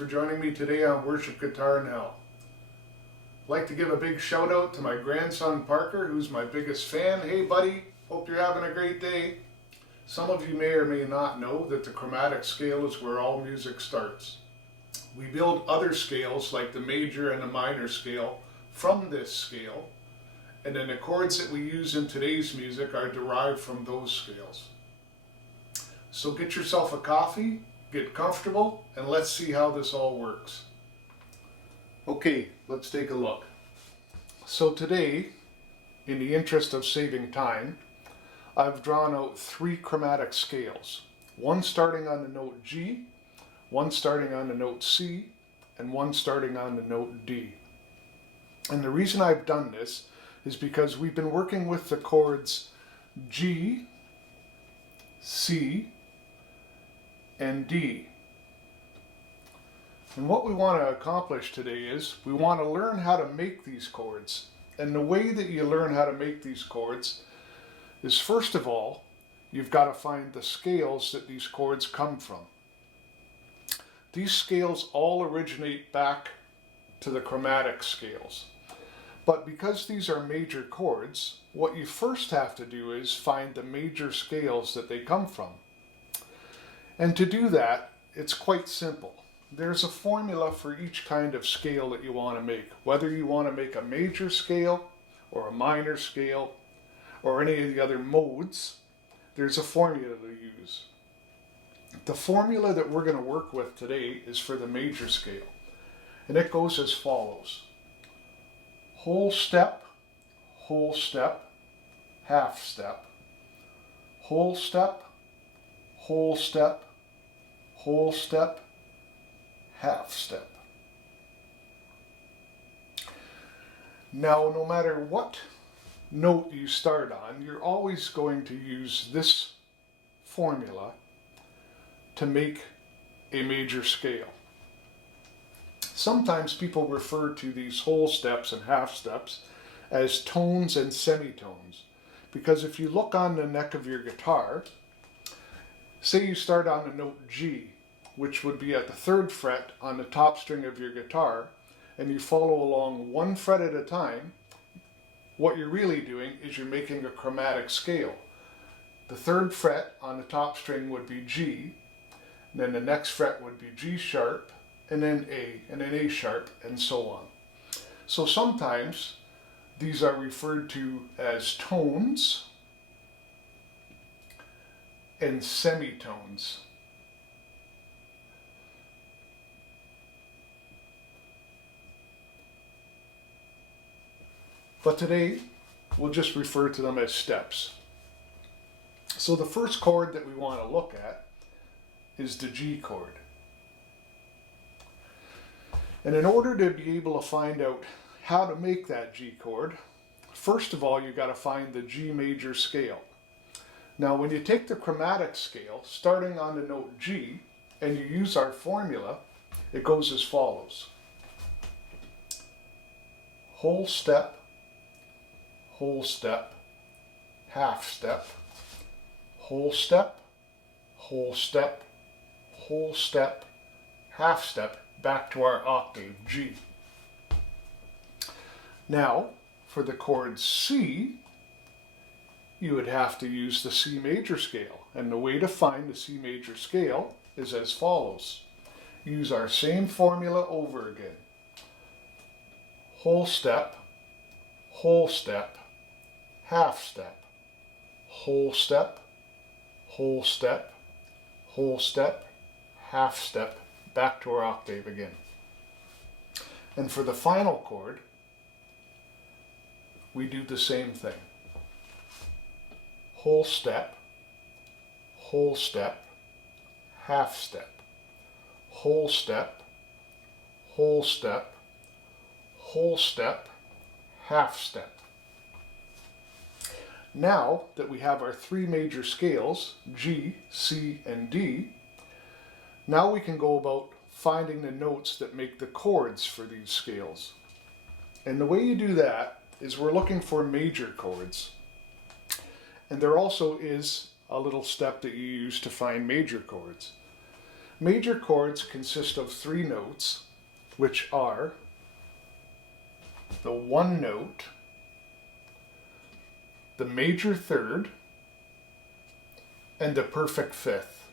for joining me today on Worship Guitar Now. I'd like to give a big shout out to my grandson Parker, who's my biggest fan. Hey buddy, hope you're having a great day. Some of you may or may not know that the chromatic scale is where all music starts. We build other scales like the major and the minor scale from this scale, and then the chords that we use in today's music are derived from those scales. So get yourself a coffee, get comfortable, and let's see how this all works. Okay, let's take a look. So today, in the interest of saving time, I've drawn out 3 chromatic scales. One starting on the note G, one starting on the note C, and one starting on the note D. And the reason I've done this is because we've been working with the chords G, C, and D. And what we want to accomplish today is we want to learn how to make these chords. And the way that you learn how to make these chords is, first of all, you've got to find the scales that these chords come from. These scales all originate back to the chromatic scales. But because these are major chords, what you first have to do is find the major scales that they come from. And to do that, it's quite simple. There's a formula for each kind of scale that you want to make. Whether you want to make a major scale or a minor scale or any of the other modes, there's a formula to use. The formula that we're going to work with today is for the major scale. And it goes as follows. Whole step, half step, whole step, whole step, whole step, half step. Now, no matter what note you start on, you're always going to use this formula to make a major scale. Sometimes people refer to these whole steps and half steps as tones and semitones, because if you look on the neck of your guitar, say you start on the note G, which would be at the 3rd fret on the top string of your guitar, and you follow along 1 fret at a time, what you're really doing is you're making a chromatic scale. The 3rd fret on the top string would be G, and then the next fret would be G sharp, and then A sharp, and so on. So sometimes these are referred to as tones and semitones. But today, we'll just refer to them as steps. So the first chord that we want to look at is the G chord. And in order to be able to find out how to make that G chord, first of all, you've got to find the G major scale. Now, when you take the chromatic scale, starting on the note G, and you use our formula, it goes as follows. Whole step, half step, whole step, whole step, whole step, half step, back to our octave G. Now, for the chord C, you would have to use the C major scale. And the way to find the C major scale is as follows. Use our same formula over again. Whole step, half step, whole step, half step, back to our octave again. And for the final chord, we do the same thing. Whole step, half step, whole step, half step. Now that we have our 3 major scales, G, C, and D, now we can go about finding the notes that make the chords for these scales. And the way you do that is we're looking for major chords. And there also is a little step that you use to find major chords. Major chords consist of 3 notes, which are the 1 note, the major third, and the perfect fifth.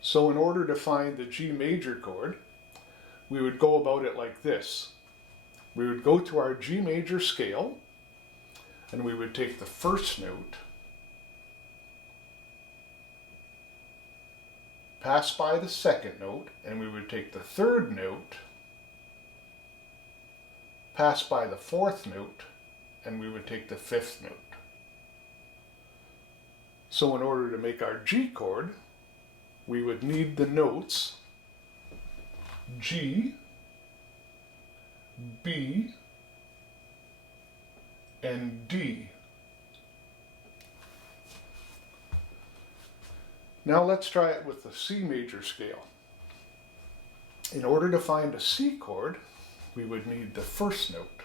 So in order to find the G major chord, we would go about it like this. We would go to our G major scale, and we would take the first note, pass by the second note, and we would take the third note, pass by the fourth note, and we would take the fifth note. So in order to make our G chord, we would need the notes G, B, and D. Now let's try it with the C major scale. In order to find a C chord, we would need the first note,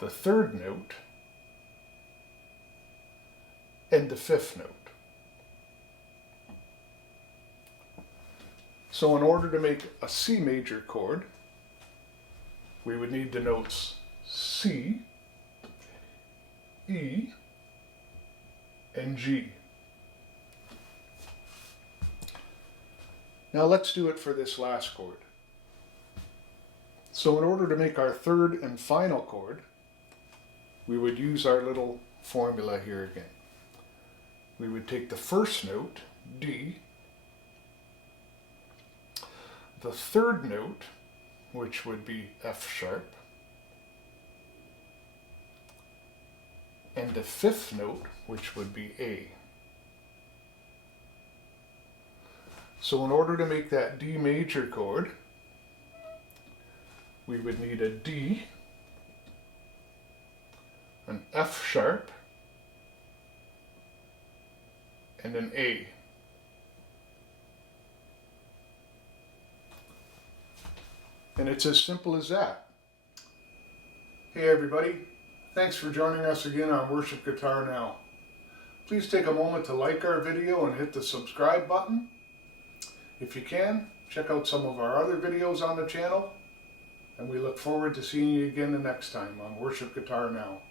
the third note, and the fifth note. So in order to make a C major chord, we would need the notes C, E, and G. Now let's do it for this last chord. So in order to make our third and final chord, we would use our little formula here again. We would take the first note, D, the third note, which would be F sharp, and the fifth note, which would be A. So in order to make that D major chord, we would need a D, an F sharp, and an A. And it's as simple as that. Hey everybody, thanks for joining us again on Worship Guitar Now. Please take a moment to like our video and hit the subscribe button. If you can, check out some of our other videos on the channel, and we look forward to seeing you again the next time on Worship Guitar Now.